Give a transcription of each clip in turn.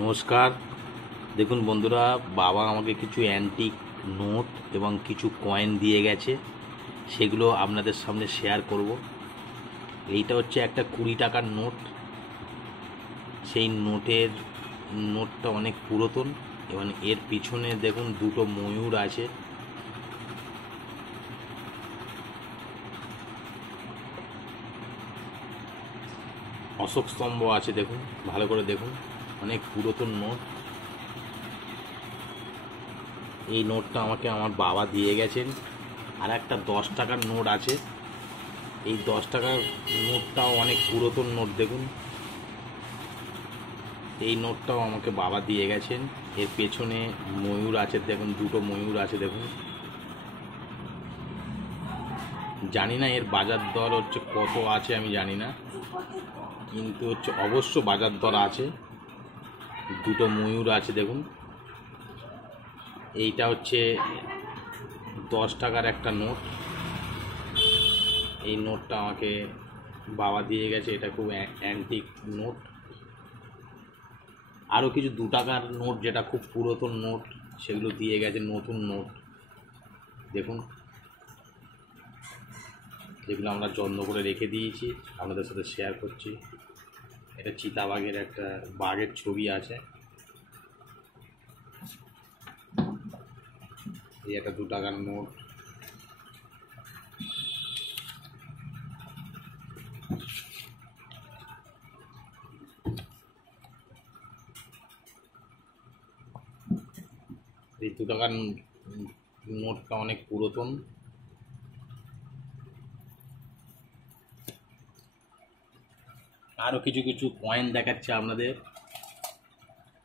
নমস্কার। দেখুন বন্ধুরা, বাবা আমাকে কিছু অ্যান্টিক নোট এবং কিছু কয়েন দিয়ে গেছে, সেগুলো আপনাদের সামনে শেয়ার করব। এইটা হচ্ছে একটা 20 টাকার নোট। সেই নোটটা অনেক পুরাতন এবং এর পিছনে দেখুন দুটো ময়ূর আছে। অশোক স্তম্ভ আছে, দেখুন ভালো করে দেখুন, অনেক পুরাতন নোট। এই নোটটা আমাকে আমার বাবা দিয়ে গেছেন। আর একটা 10 টাকার নোট আছে। এই 10 টাকার নোটটাও অনেক পুরাতন নোট, দেখুন। এই নোটটাও আমাকে বাবা দিয়ে গেছেন। এর পেছনে ময়ূর আছে, দেখুন দুটো ময়ূর আছে, দেখুন। জানি না এর বাজার দর হচ্ছে কত আছে, আমি জানি না, কিন্তু হচ্ছে অবশ্য বাজার দর আছে। দুটো ময়ূর আছে, দেখুন। এইটা হচ্ছে 10 টাকার একটা নোট। এই নোটটা আমাকে বাবা দিয়ে গেছে, এটা খুব অ্যান্টিক নোট। আরও কিছু 2 টাকার নোট, যেটা খুব পুরাতন নোট, সেগুলো দিয়ে গেছে, নতুন নোট, দেখুন। যেগুলো আমরা যত্ন করে রেখে দিয়েছি, আপনাদের সাথে শেয়ার করছি। এটা চিতাবাঘের একটা বাঘের ছবি আছে। এই একটা 2 টাকার নোট। এই 2 টাকার নোটটা অনেক পুরাতন। আরও কিছু কিছু কয়েন দেখাচ্ছে আপনাদের।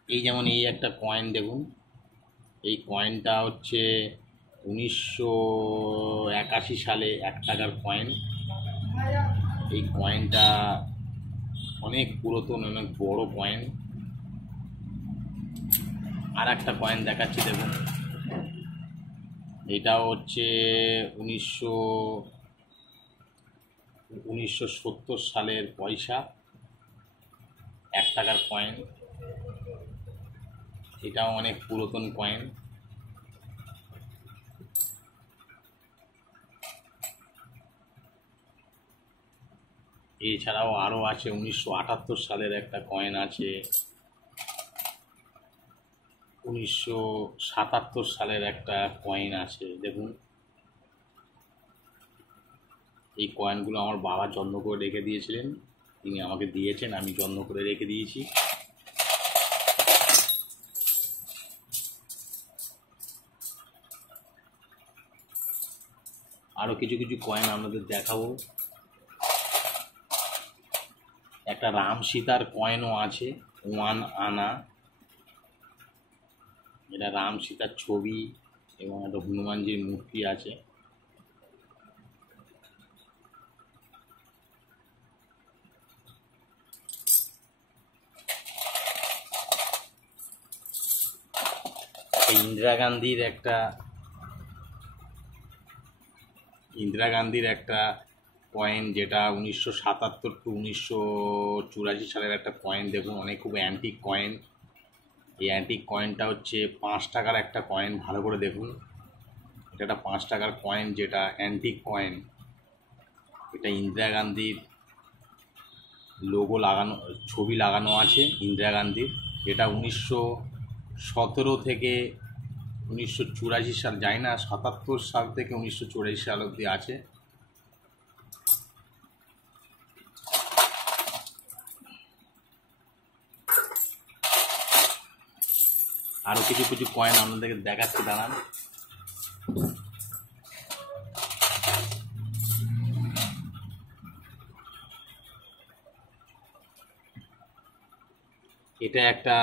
এই যেমন এই একটা কয়েন দেখুন। এই কয়েনটা হচ্ছে 1981 সালে 1 টাকার কয়েন। এই কয়েনটা অনেক পুরাতন, অনেক বড় কয়েন। আর একটা কয়েন দেখাচ্ছি, দেখুন। এটাও হচ্ছে 1970 সালের পয়সা, 1 টাকার কয়েন। এটাও অনেক পুরাতন কয়েন। এছাড়াও আরও আছে, 1978 সালের একটা কয়েন আছে, 1977 সালের একটা কয়েন আছে, দেখুন। এই কয়েনগুলো আমার বাবা যত্ন করে রেখে দিয়েছিলেন, তিনি আমাকে দিয়েছেন, আমি যত্ন করে রেখে দিয়েছি। আরও কিছু কিছু কয়েন আপনাদের দেখাবো। একটা রাম সীতার কয়েনও আছে, 1 আনা। এটা রাম সীতার ছবি এবং একটা হনুমানজির মূর্তি আছে। ইন্দিরা গান্ধীর একটা কয়েন, যেটা 1977 টু 1984 সালের একটা কয়েন, দেখুন। অনেক খুব অ্যান্টিক কয়েন। এই অ্যান্টিক কয়েনটা হচ্ছে 5 টাকার একটা কয়েন, ভালো করে দেখুন। এটা একটা 5 টাকার কয়েন, যেটা অ্যান্টিক কয়েন। এটা ইন্দিরা গান্ধীর লোগো লাগানো, ছবি লাগানো আছে ইন্দিরা গান্ধীর। এটা 1917 থেকে 1984 সাল, জানি না, 77 সাল থেকে 1984 সাল অবধি আছে। আরও কিছু কিছু কয়েন আপনাদেরকে দেখাচ্ছি, দাঁড়ান। এটা একটা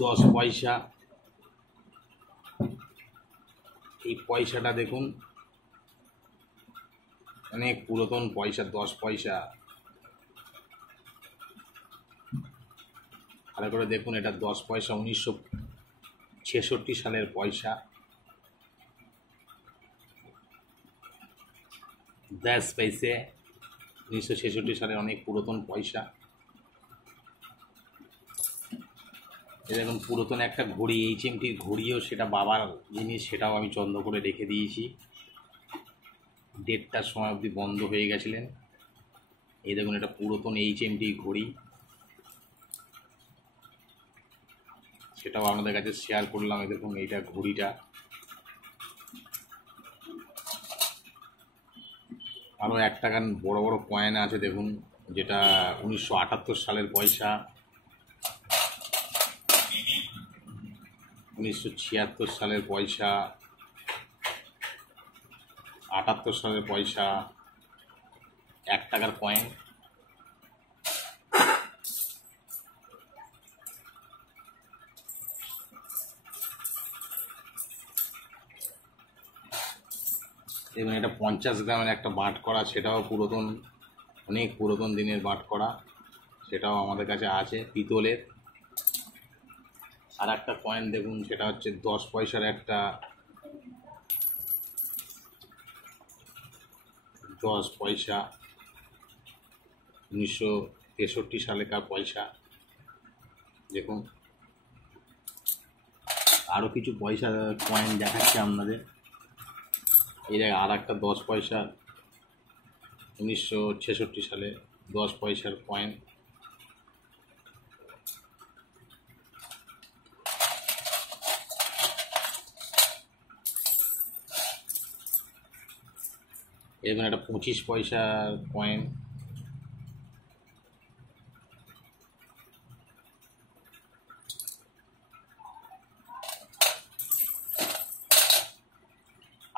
10 পয়সা। এই পয়সাটা দেখুন, অনেক পুরাতন পয়সা, 10 পয়সা। ভালো করে দেখুন, এটা 10 পয়সা, 1966 সালের পয়সা। 10 পয়সে, 1966 সালের অনেক পুরাতন পয়সা। এই দেখুন পুরাতন একটা ঘড়ি, HMTর ঘড়িও, সেটা বাবার জিনিস, সেটাও আমি যত্ন করে রেখে দিয়েছি। 1:30টার সময় অবধি বন্ধ হয়ে গেছিলেন। এই দেখুন এটা পুরাতন HMTর ঘড়ি, সেটাও আপনাদের কাছে শেয়ার করলাম। এই দেখুন এইটা ঘড়িটা। আরও 1 টাকার বড় বড় কয়েন আছে দেখুন, যেটা 1978 সালের পয়সা, 1976 সালের পয়সা, 78 সালের পয়সা, 1 টাকার কয়েন। এবং এটা 50 গ্রামের একটা বাট করা, সেটাও পুরাতন, অনেক পুরাতন দিনের বাট করা, সেটাও আমাদের কাছে আছে পিতলের। আর একটা কয়েন দেখুন, সেটা হচ্ছে 10 পয়সার একটা, 10 পয়সা, 1963 সালেকার পয়সা। দেখুন আরও কিছু পয়সা কয়েন দেখাচ্ছে আপনাদের। এই জায়গায় আর একটা 10 পয়সা, 1966 সালে 10 পয়সার কয়েন। এরকম একটা 25 পয়সার কয়েন।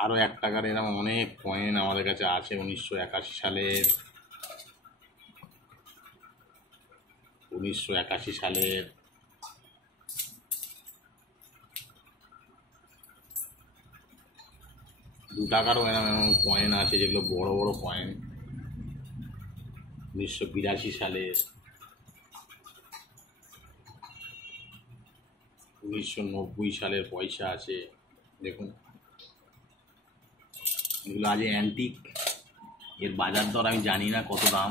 আরও 1 টাকার এরকম অনেক কয়েন আমাদের কাছে আছে 1981 সালের, 1981 সালের। দু টাকারও এরকম কয়েন আছে, যেগুলো বড় বড় কয়েন, 1982 সালের, 1990 সালের পয়সা আছে। দেখুন এগুলো আজ অ্যান্টিক, এর বাজার দর আমি জানি না কত দাম।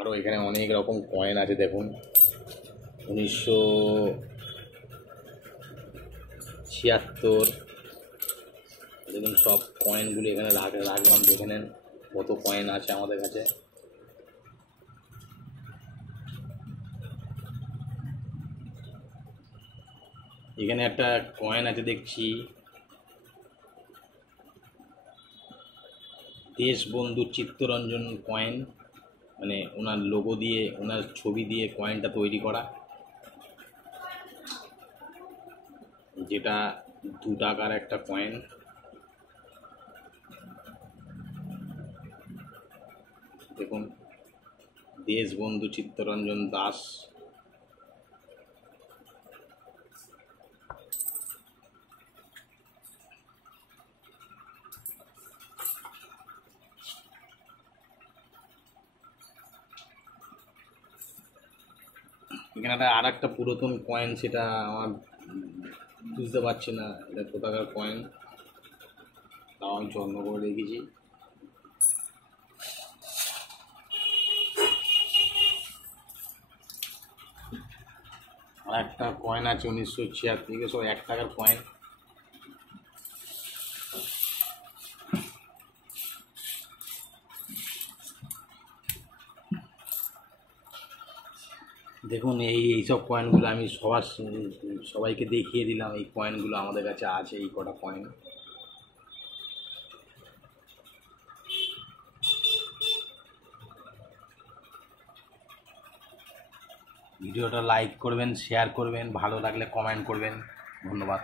আরও এখানে অনেক রকম কয়েন আছে দেখুন, 1976। দেখুন সব কয়েনগুলো এখানে রাখলাম, দেখে নেন কত কয়েন আছে আমাদের কাছে। এখানে একটা কয়েন আছে দেখছি, দেশবন্ধু চিত্তরঞ্জন কয়েন, মানে ওনার লোগো দিয়ে, ওনার ছবি দিয়ে কয়েনটা তৈরি করা, যেটা 2 টাকার একটা কয়েন। দেখুন দেশবন্ধু চিত্তরঞ্জন দাস। এখানে আর একটা পুরাতন কয়েন, সেটা আমার বুঝতে পারছি না এটা কোথাকার কয়েন, তাও আমি যত্ন করে রেখেছি। আর একটা কয়েন আছে 1976, সব 1 টাকার কয়েন। দেখুন এইসব কয়েনগুলো আমি সবাইকে দেখিয়ে দিলাম। এই কয়েনগুলো আমাদের কাছে আছে, এই কটা কয়েন। ভিডিওটা লাইক করবেন, শেয়ার করবেন, ভালো লাগলে কমেন্ট করবেন। ধন্যবাদ।